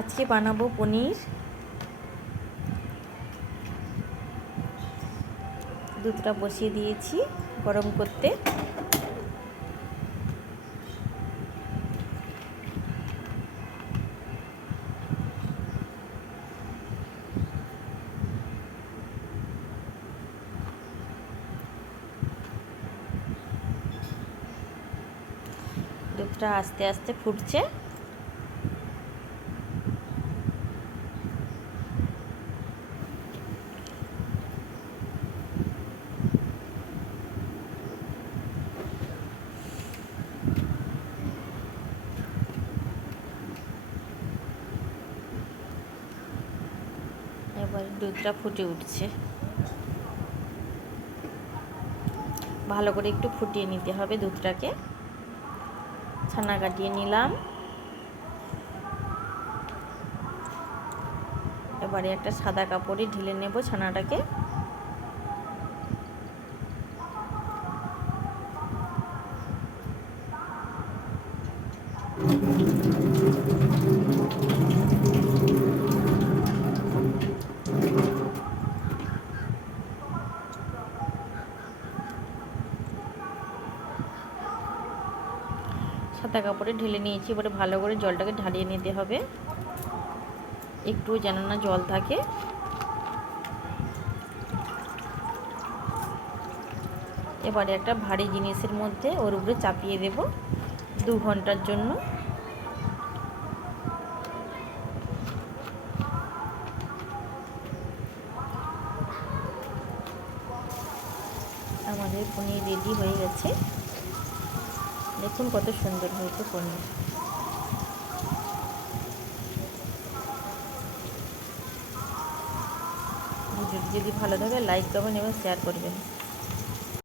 আজকে বানাবো পনির। দুধটা বসিয়ে দিয়েছি গরম করতে। দুধটা আস্তে আস্তে ফুটছে। এবার দুধটা ফুটে উঠছে। ভালো করে একটু ফুটিয়ে নিতে হবে দুধটাকে। ছানা কাটিয়ে নিলাম। এবারে একটা সাদা কাপড়ে ঢেলে নেব ছানাটাকে। সাদা কাপড়ে ঢেলে নিয়েছি। এবারে ভালো করে জলটাকে ঢালিয়ে নিতে হবে। একটু যেন না জল থাকে। এবারে একটা ভারী জিনিসের মধ্যে ওর উপরে চাপিয়ে দেব দু ঘণ্টার জন্য। আমাদের পনির রেডি হয়ে গেছে। দেখুন কত সুন্দর হয়েছে পনির। ভিডিওটি যদি ভালো থাকে লাইক করবেন এবং শেয়ার করবেন।